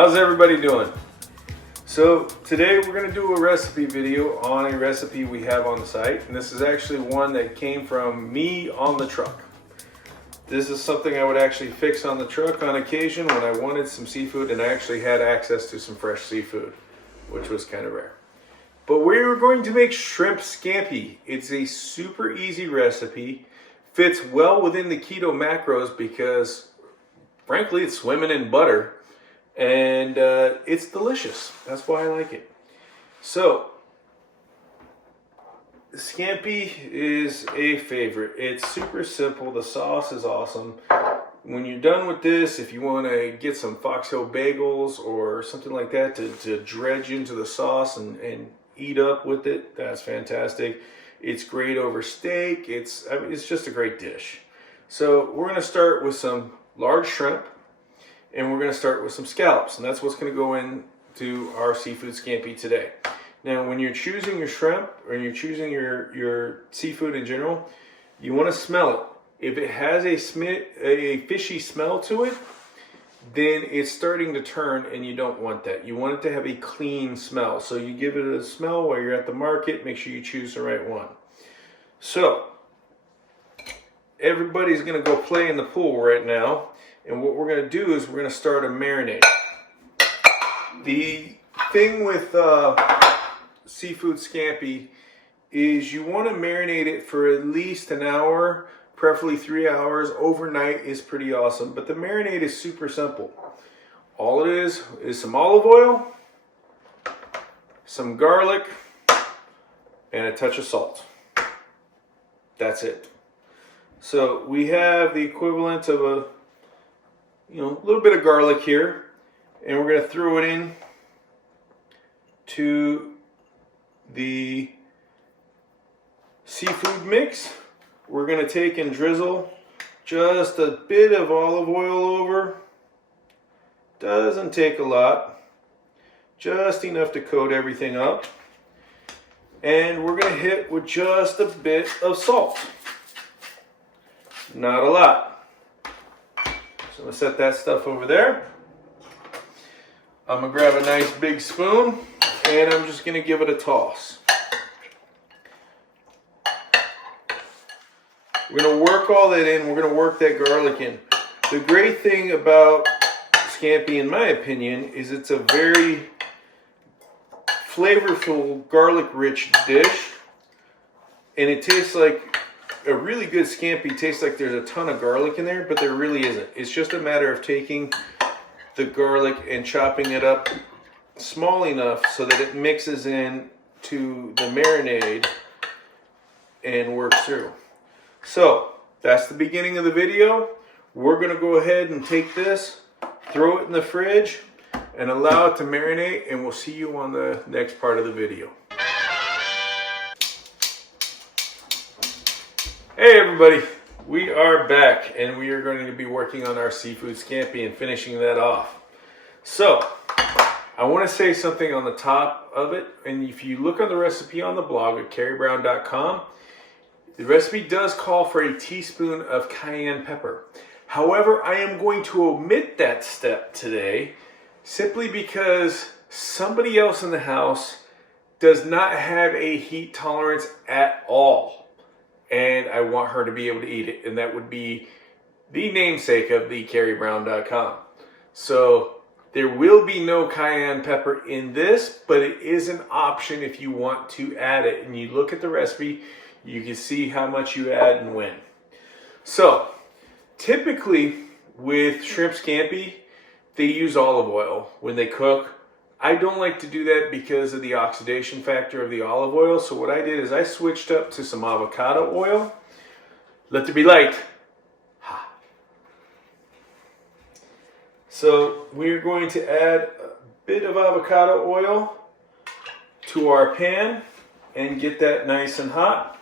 How's everybody doing? So today we're going to do a recipe video on a recipe we have on the site, and this is actually one that came from me on the truck. This is something I would actually fix on the truck on occasion when I wanted some seafood and I actually had access to some fresh seafood, which was kind of rare. But we're going to make shrimp scampi. It's a super easy recipe, fits well within the keto macros because frankly it's swimming in butter. And it's delicious. That's why I like it. So, scampi is a favorite. It's super simple. The sauce is awesome. When you're done with this, if you want to get some Foxhill bagels or something like that to dredge into the sauce and eat up with it, that's fantastic. It's great over steak. It's just a great dish. So we're going to start with some large shrimp. And we're going to start with some scallops, and that's what's going to go into our seafood scampi today. Now, when you're choosing your shrimp or you're choosing your seafood in general, you want to smell it. If it has a fishy smell to it, then it's starting to turn, and you don't want that. You want it to have a clean smell. So you give it a smell while you're at the market. Make sure you choose the right one. So everybody's going to go play in the pool right now. And what we're going to do is we're going to start a marinade. The thing with seafood scampi is you want to marinate it for at least an hour, preferably 3 hours. Overnight is pretty awesome, but the marinade is super simple. All it is some olive oil, some garlic, and a touch of salt. That's it. So we have the equivalent of a little bit of garlic here, and we're going to throw it in to the seafood mix. We're going to take and drizzle just a bit of olive oil over. Doesn't take a lot, just enough to coat everything up. And we're going to hit with just a bit of salt. Not a lot. So I'm going to set that stuff over there. I'm going to grab a nice big spoon and I'm just going to give it a toss. We're going to work all that in. We're going to work that garlic in. The great thing about scampi, in my opinion, is it's a very flavorful, garlic-rich dish. And it tastes like a really good scampi tastes like there's a ton of garlic in there, but there really isn't. It's just a matter of taking the garlic and chopping it up small enough so that it mixes in to the marinade and works through. So that's the beginning of the video. We're going to go ahead and take this, throw it in the fridge, and allow it to marinate, and we'll see you on the next part of the video. Hey everybody, we are back and we are going to be working on our seafood scampi and finishing that off. So, I want to say something on the top of it, and if you look on the recipe on the blog at carriebrown.com, the recipe does call for a teaspoon of cayenne pepper. However, I am going to omit that step today simply because somebody else in the house does not have a heat tolerance at all. And I want her to be able to eat it, and that would be the namesake of the carriebrown.com. So there will be no cayenne pepper in this, but it is an option if you want to add it. And you look at the recipe, you can see how much you add and when. So typically with shrimp scampi, they use olive oil when they cook. I don't like to do that because of the oxidation factor of the olive oil. So what I did is I switched up to some avocado oil. Let there be light. So we're going to add a bit of avocado oil to our pan and get that nice and hot.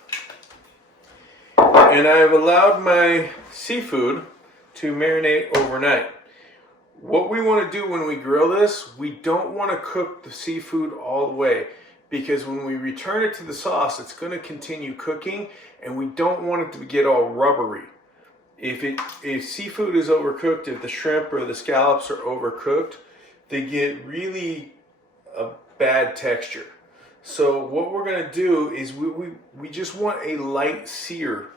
And I've allowed my seafood to marinate overnight. What we want to do when we grill this, we don't want to cook the seafood all the way, because when we return it to the sauce, it's going to continue cooking and we don't want it to get all rubbery. If seafood is overcooked, if the shrimp or the scallops are overcooked, they get really a bad texture. So what we're going to do is we just want a light sear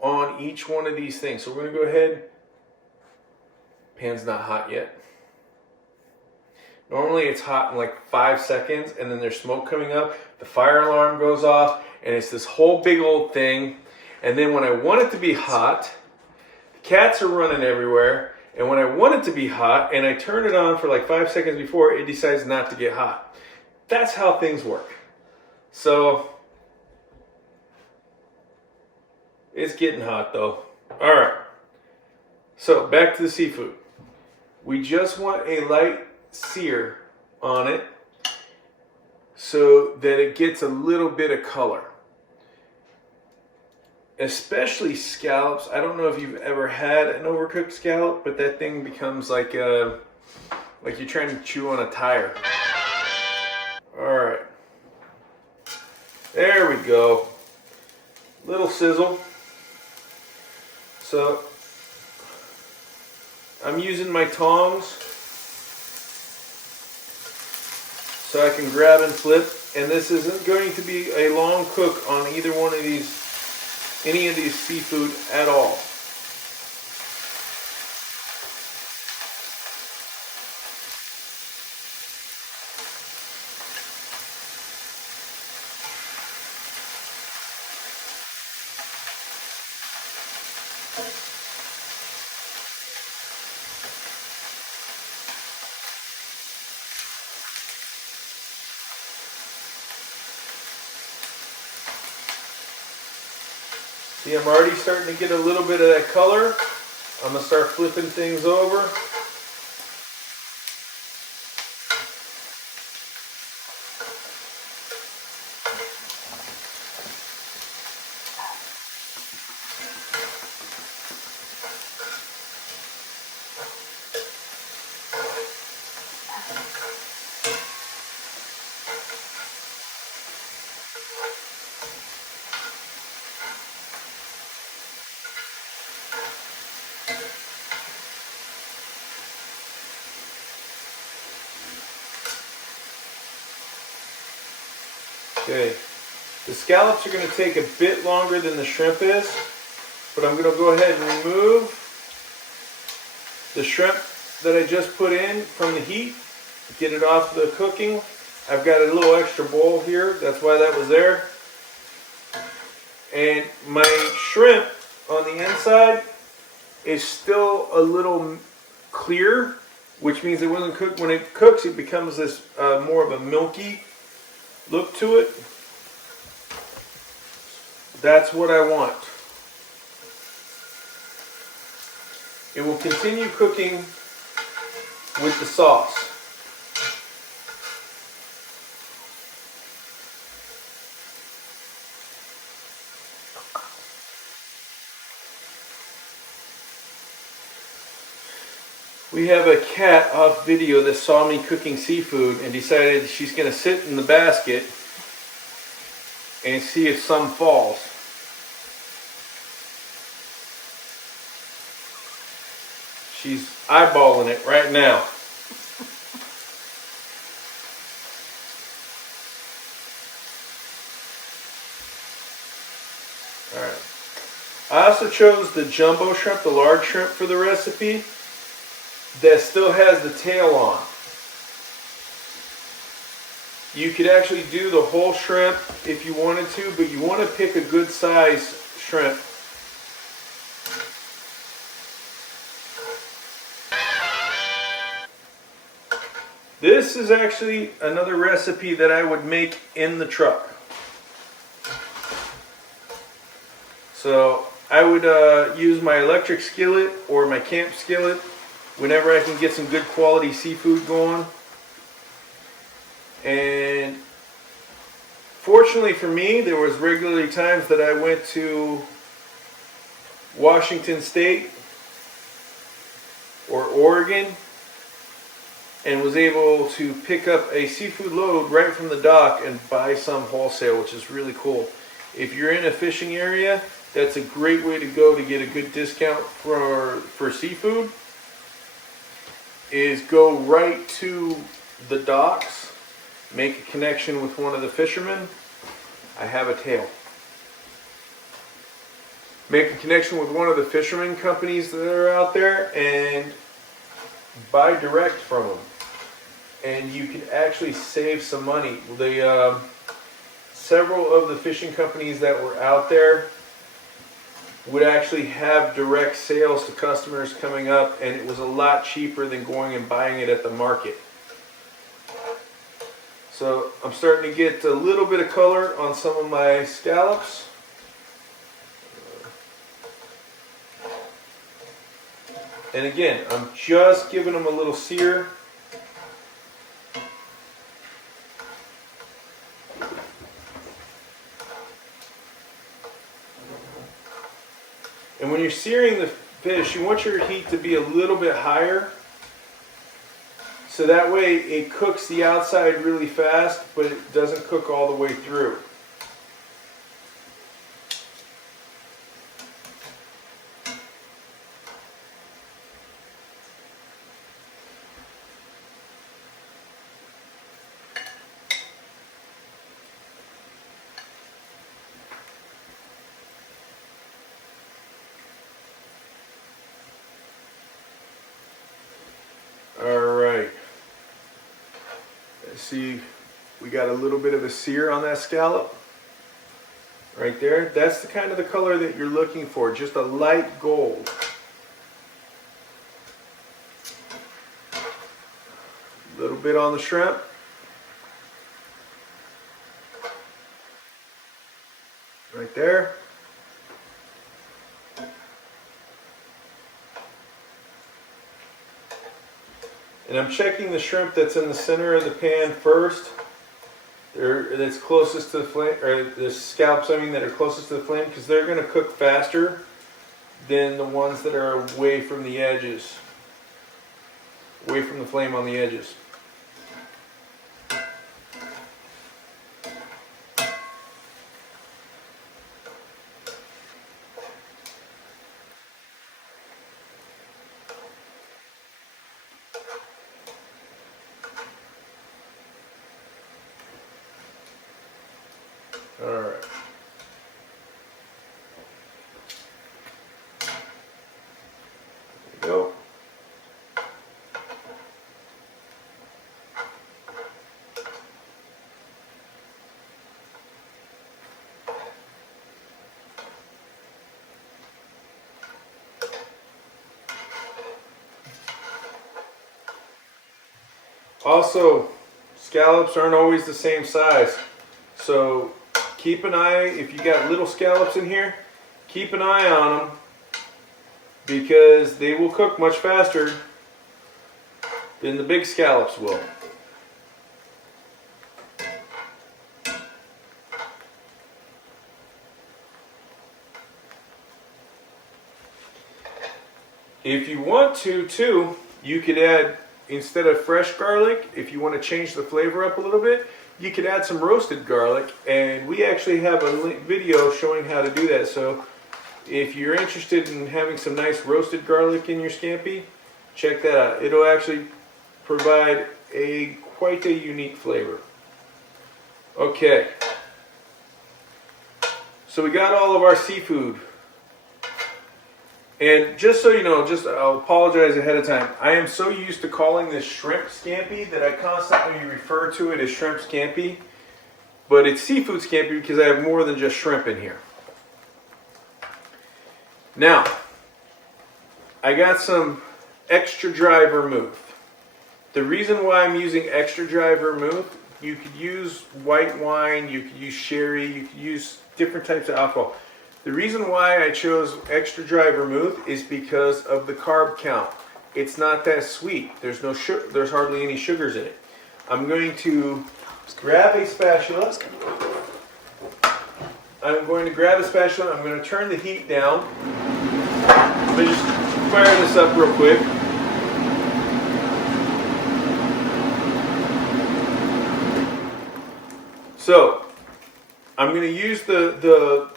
on each one of these things. So we're going to go ahead. Pan's not hot yet. Normally it's hot in like 5 seconds, and then there's smoke coming up. The fire alarm goes off, and it's this whole big old thing. And then when I want it to be hot, the cats are running everywhere. And when I want it to be hot, and I turn it on for like 5 seconds before, it decides not to get hot. That's how things work. So, it's getting hot though. All right. So, back to the seafood. We just want a light sear on it so that it gets a little bit of color. Especially scallops. I don't know if you've ever had an overcooked scallop, but that thing becomes like you're trying to chew on a tire. All right. There we go. Little sizzle. So I'm using my tongs so I can grab and flip. And this isn't going to be a long cook on either one of these, any of these seafood at all. See, I'm already starting to get a little bit of that color. I'm going to start flipping things over. Okay, the scallops are going to take a bit longer than the shrimp is, but I'm going to go ahead and remove the shrimp that I just put in from the heat, get it off the cooking. I've got a little extra bowl here, that's why that was there. And my shrimp on the inside is still a little clear, which means it wasn't cooked. When it cooks, it becomes this more of a milky look to it. That's what I want. It will continue cooking with the sauce. We have a cat off video that saw me cooking seafood and decided she's going to sit in the basket and see if some falls. She's eyeballing it right now. Alright. I also chose the jumbo shrimp, the large shrimp for the recipe, that still has the tail on. You could actually do the whole shrimp if you wanted to, but you want to pick a good size shrimp. This is actually another recipe that I would make in the truck. So I would use my electric skillet or my camp skillet whenever I can get some good quality seafood going. And fortunately for me, there was regularly times that I went to Washington State or Oregon and was able to pick up a seafood load right from the dock and buy some wholesale, which is really cool. If you're in a fishing area, that's a great way to go to get a good discount for seafood. is go right to the docks, make a connection with one of the fishermen. I have a tail. Make a connection with one of the fishermen companies that are out there and buy direct from them. And you can actually save some money. Several of the fishing companies that were out there would actually have direct sales to customers coming up, and it was a lot cheaper than going and buying it at the market. So I'm starting to get a little bit of color on some of my scallops. And again, I'm just giving them a little sear. And when you're searing the fish, you want your heat to be a little bit higher. So that way it cooks the outside really fast, but it doesn't cook all the way through. All right. See, we got a little bit of a sear on that scallop right there. That's the kind of the color that you're looking for, just a light gold. A little bit on the shrimp. Right there. And I'm checking the shrimp that's in the center of the pan first. That's closest to the flame, or the scallops, I mean, that are closest to the flame, because they're going to cook faster than the ones that are away from the edges, away from the flame on the edges. All right. There we go. Also, scallops aren't always the same size, so keep an eye. If you got little scallops in here, keep an eye on them, because they will cook much faster than the big scallops will. If you want to, too, you could add, instead of fresh garlic, if you want to change the flavor up a little bit, you could add some roasted garlic, and we actually have a video showing how to do that. So if you're interested in having some nice roasted garlic in your scampi, check that out. It'll actually provide quite a unique flavor. Okay, so we got all of our seafood. And just so you know, I'll apologize ahead of time. I am so used to calling this shrimp scampi that I constantly refer to it as shrimp scampi. But it's seafood scampi because I have more than just shrimp in here. Now, I got some extra dry vermouth. The reason why I'm using extra dry vermouth, you could use white wine, you could use sherry, you could use different types of alcohol. The reason why I chose extra dry vermouth is because of the carb count. It's not that sweet. There's no sugar. There's hardly any sugars in it. I'm going to grab a spatula. I'm going to turn the heat down. Let me just fire this up real quick. So I'm going to use the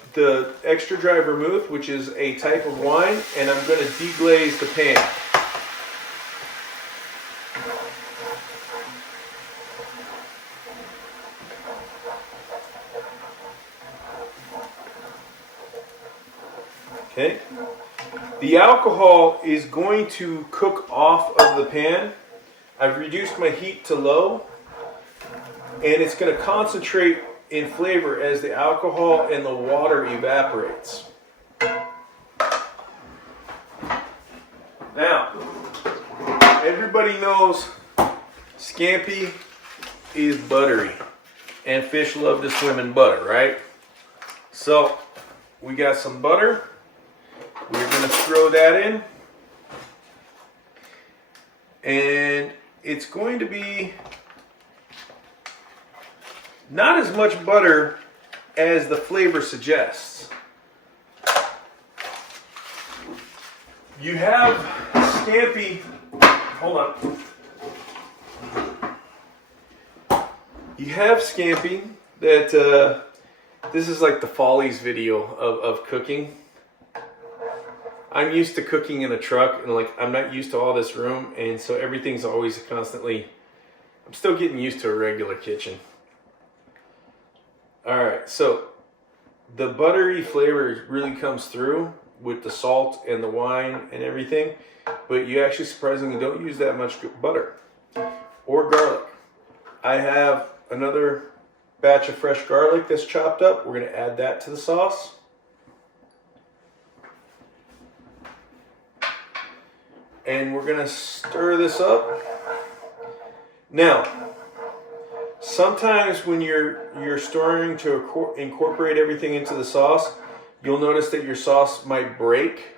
extra dry vermouth, which is a type of wine, and I'm going to deglaze the pan. Okay. The alcohol is going to cook off of the pan. I've reduced my heat to low, and it's going to concentrate in flavor as the alcohol and the water evaporates. Now, everybody knows scampi is buttery, and fish love to swim in butter, right? So, we got some butter. We're going to throw that in, and it's going to be not as much butter as the flavor suggests. You have scampi, hold on. You have scampi that, this is like the Follies video of cooking. I'm used to cooking in a truck, and like I'm not used to all this room, and so everything's always constantly, I'm still getting used to a regular kitchen. All right, so the buttery flavor really comes through with the salt and the wine and everything, but you actually surprisingly don't use that much butter or garlic. I have another batch of fresh garlic that's chopped up. We're going to add that to the sauce. And we're going to stir this up. Now, sometimes when you're stirring to incorporate everything into the sauce, you'll notice that your sauce might break.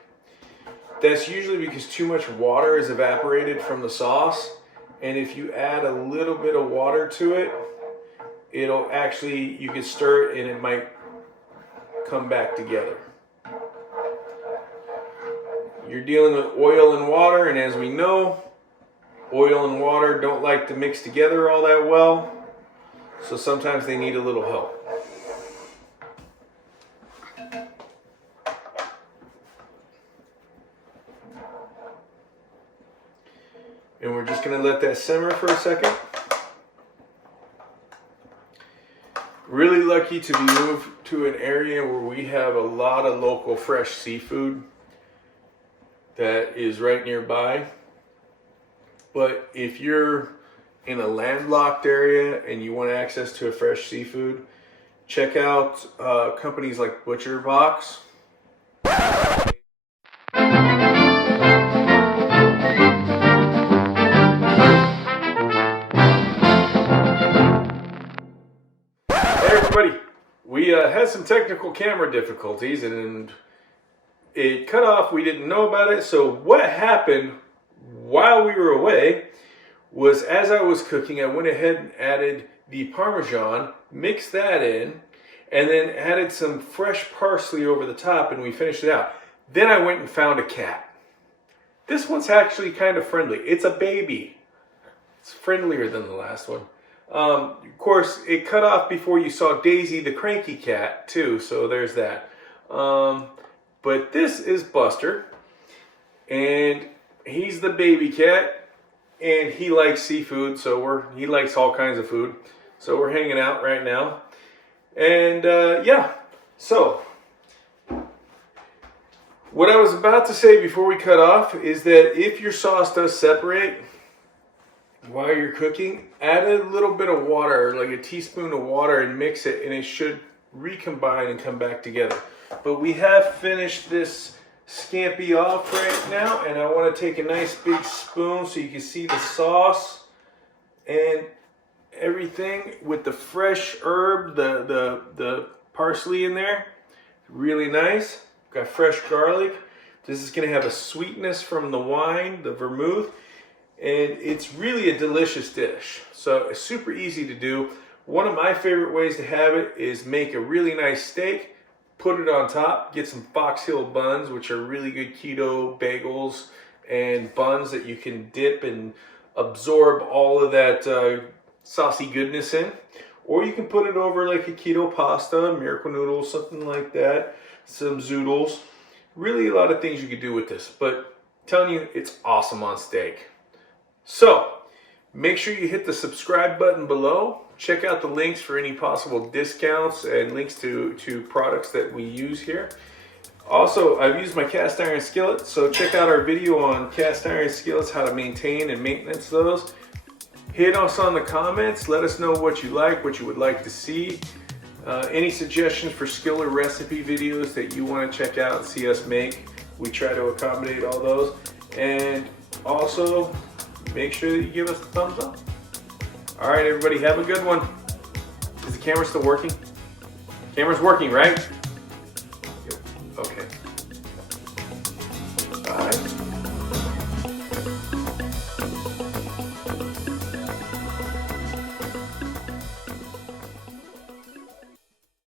That's usually because too much water is evaporated from the sauce. And if you add a little bit of water to it, it'll actually, you can stir it and it might come back together. You're dealing with oil and water, and as we know, oil and water don't like to mix together all that well, so sometimes they need a little help. And we're just going to let that simmer for a second. Really lucky to be moved to an area where we have a lot of local fresh seafood that is right nearby. But if you're in a landlocked area and you want access to a fresh seafood, check out companies like Butcher Box. Hey everybody, we had some technical camera difficulties and it cut off. We didn't know about it. So what happened while we were away was, as I was cooking, I went ahead and added the Parmesan, mixed that in, and then added some fresh parsley over the top, and we finished it out. Then I went and found a cat. This one's actually kind of friendly. It's a baby. It's friendlier than the last one. Of course, it cut off before you saw Daisy the cranky cat too, so there's that. But this is Buster, and he's the baby cat, and he likes seafood, so he likes all kinds of food. So we're hanging out right now. And yeah, so what I was about to say before we cut off is that if your sauce does separate while you're cooking, add a little bit of water, like a teaspoon of water, and mix it, and it should recombine and come back together. But we have finished this scampi off right now, and I want to take a nice big spoon so you can see the sauce and everything with the fresh herb, the parsley in there. Really nice. Got fresh garlic. This is going to have a sweetness from the wine, the vermouth, and it's really a delicious dish. So it's super easy to do. One of my favorite ways to have it is make a really nice steak, put it on top, get some Fox Hill buns, which are really good keto bagels and buns that you can dip and absorb all of that saucy goodness in. Or you can put it over like a keto pasta, miracle noodles, something like that, some zoodles. Really a lot of things you could do with this, but I'm telling you, it's awesome on steak. So, Make sure you hit the subscribe button below. Check out the links for any possible discounts and links to products that we use here. Also, I've used my cast iron skillet, so check out our video on cast iron skillets, how to maintain and maintenance those. Hit us on the comments. Let us know what you like, what you would like to see. Any suggestions for skillet recipe videos that you want to check out and see us make. We try to accommodate all those. And also, make sure that you give us a thumbs up. All right, everybody, have a good one. Is the camera still working? Camera's working, right? Okay. All right.